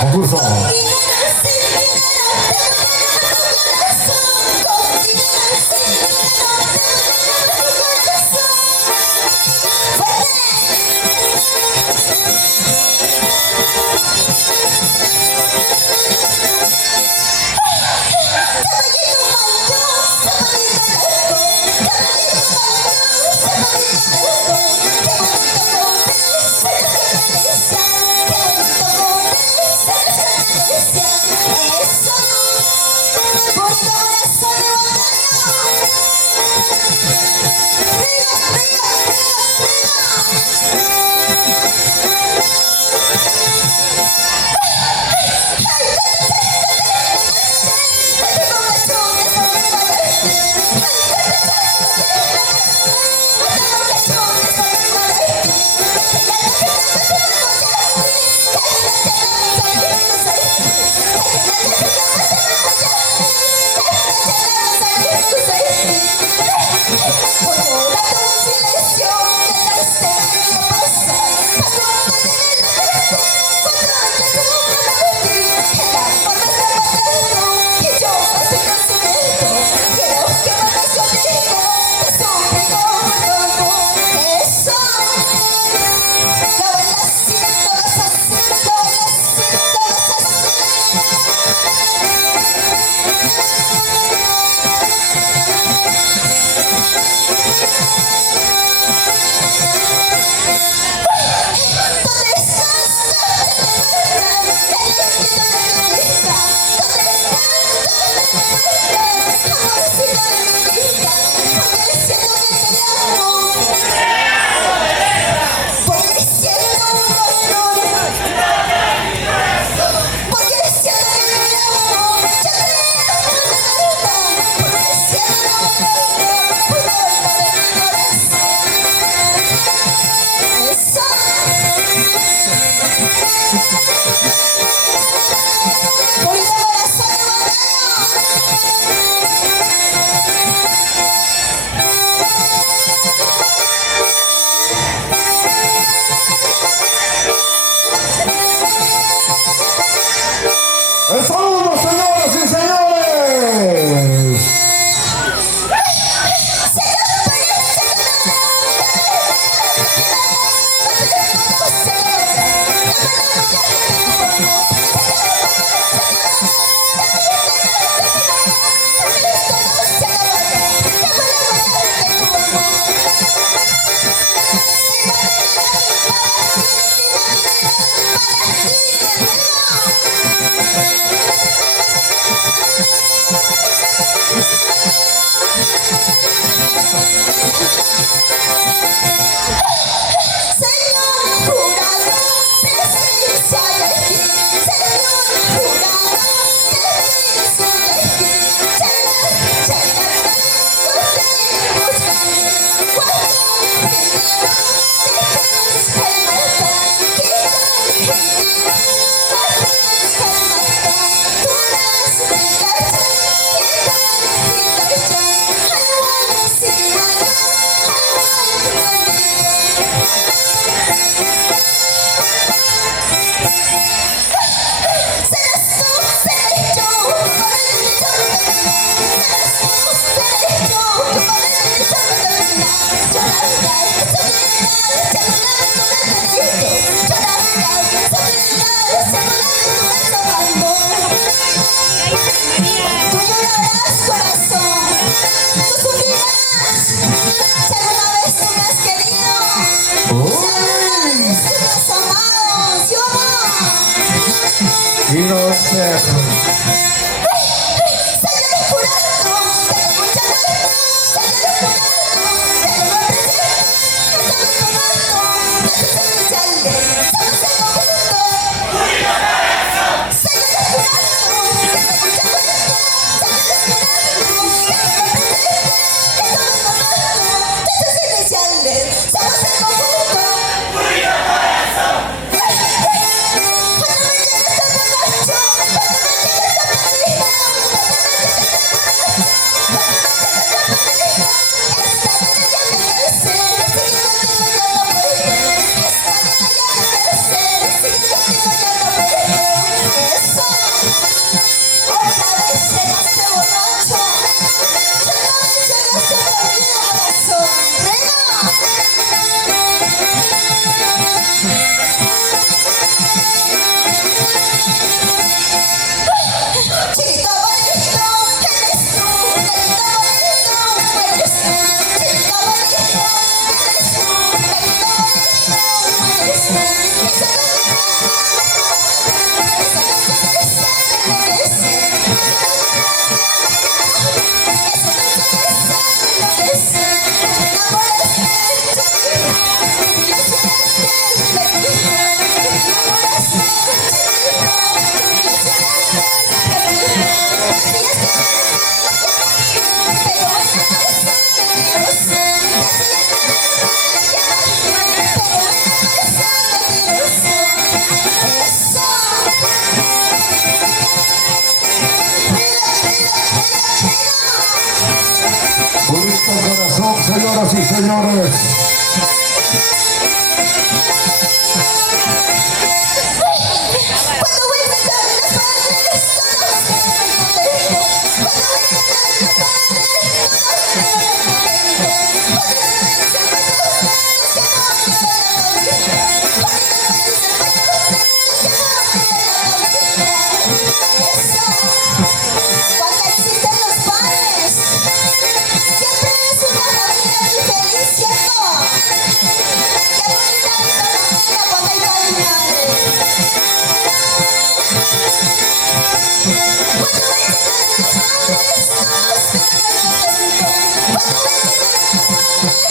거기서 ¡Saludos, señoras y señores! Y no sé. señoras y señores. Cuando existen los padres, siempre es una familia muy feliz, ¿cierto? Qué bonita es la familia cuando hay padre y madre. Cuando existen los padres, todos quedan contentos. Cuando existen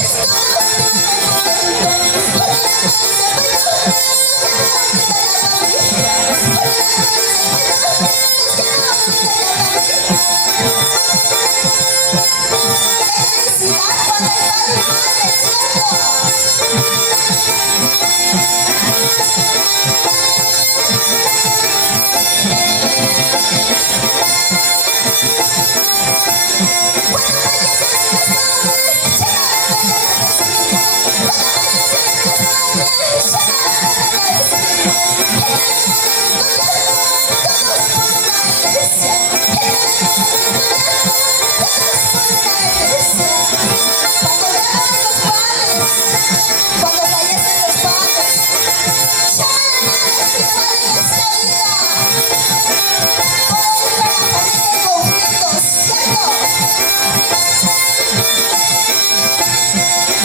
los padres, todos quedan contentos. Porque nadie dice, bueno, nos queda bonita la familia. Porque nadie dice, bueno, nos queda bonita la familia. Qué felicidad cuando hay padre y madre, ¿cierto? Cuando fallecen los padres, ya nada es igual en esta vida. Todo entra en la familia en conflictos, ¿cierto?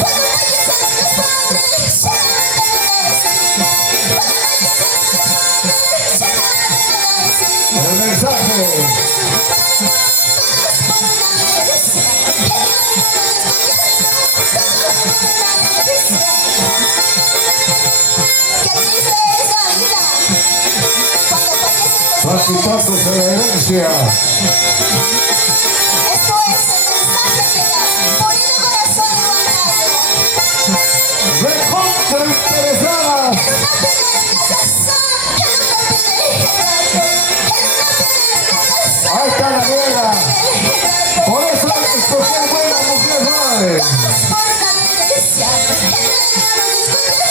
Cuando fallecen los padres, ya nada es igual. Cuando fallecen los padres, ya nada es igual. El mensaje. Todos por una herencia, que Dios no nos escogió. Todos por una herencia. Qué triste es la vida cuando fallecen los padres. Practicándose la herencia. Esto es el mensaje que da Poniendo Corazón Levantado. Recontra interesada. En una pelea casa, en una pelea en una pelea Ahí está la negra. casa. Por eso escogí buena mujer madre. Todos por una herencia, en el hermano discuten.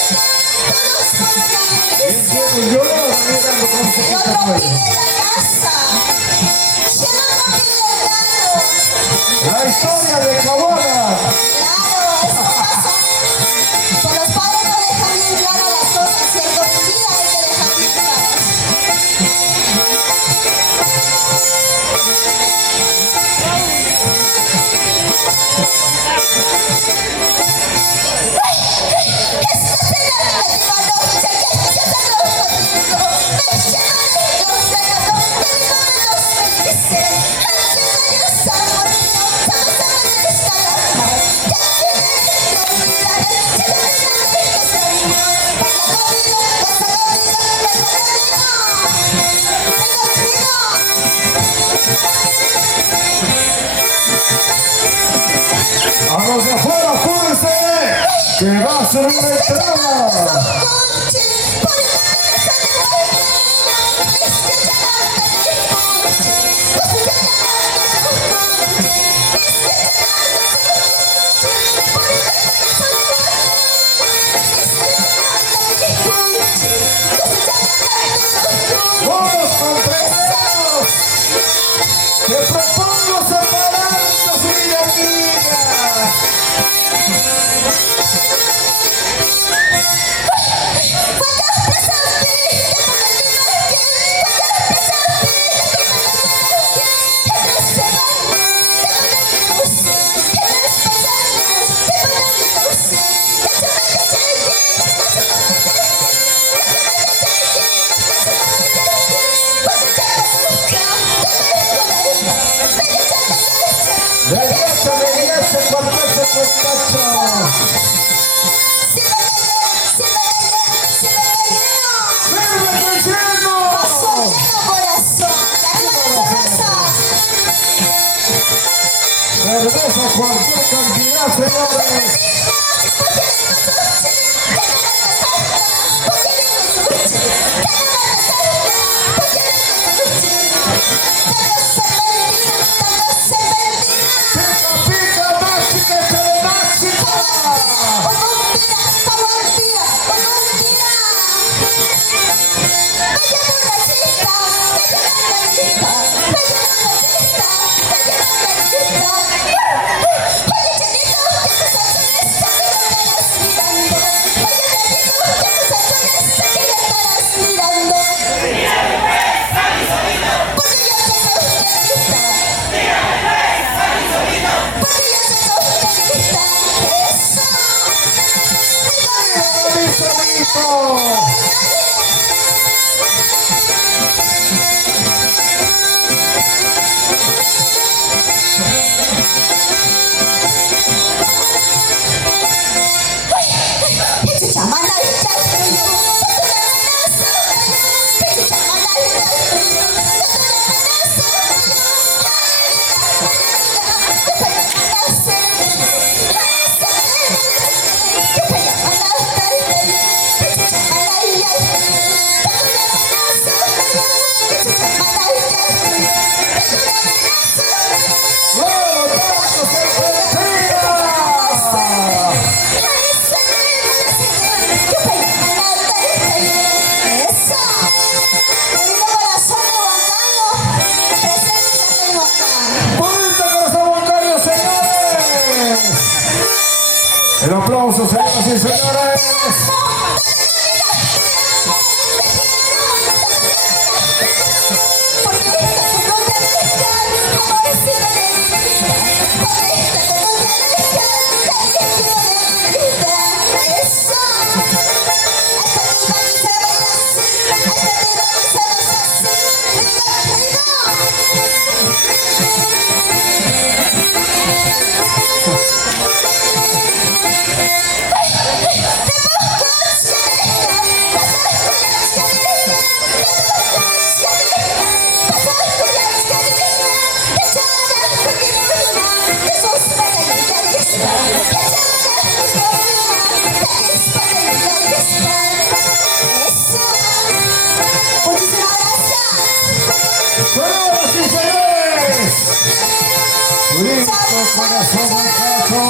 Todos por una herencia. Yo mirando con El su otro cuello. pide la casa, y el otro pide el carro. La historia de Cabona. Claro, eso pasa. Pero los padres no dejan bien claras las cosas, ¿cierto? En vida hay que dejar bien claras. Esta será la última noche que yo salgo contigo. Me llevaré los regalos que mi mamá nos bendice. Aunque vayas a morir, sabes dónde está la paz. Que no olvidaré, que te olvidaré que es el amor. Baila conmigo, goza conmigo, baila conmigo. Ven conmigo. A los de afuera, apúrense. Que va a ser una entrada. Todos comprendemos que propongo separarnos, mi amiga. Regresa, cualquier secuestrazo. ¡Sírvete lleno! Cerveza, cualquier cantidad, señores. Pica, pica, mágica, telemágica. aplausos, señoras y señores. Señoras y señores, Brito Corazón Muchacho.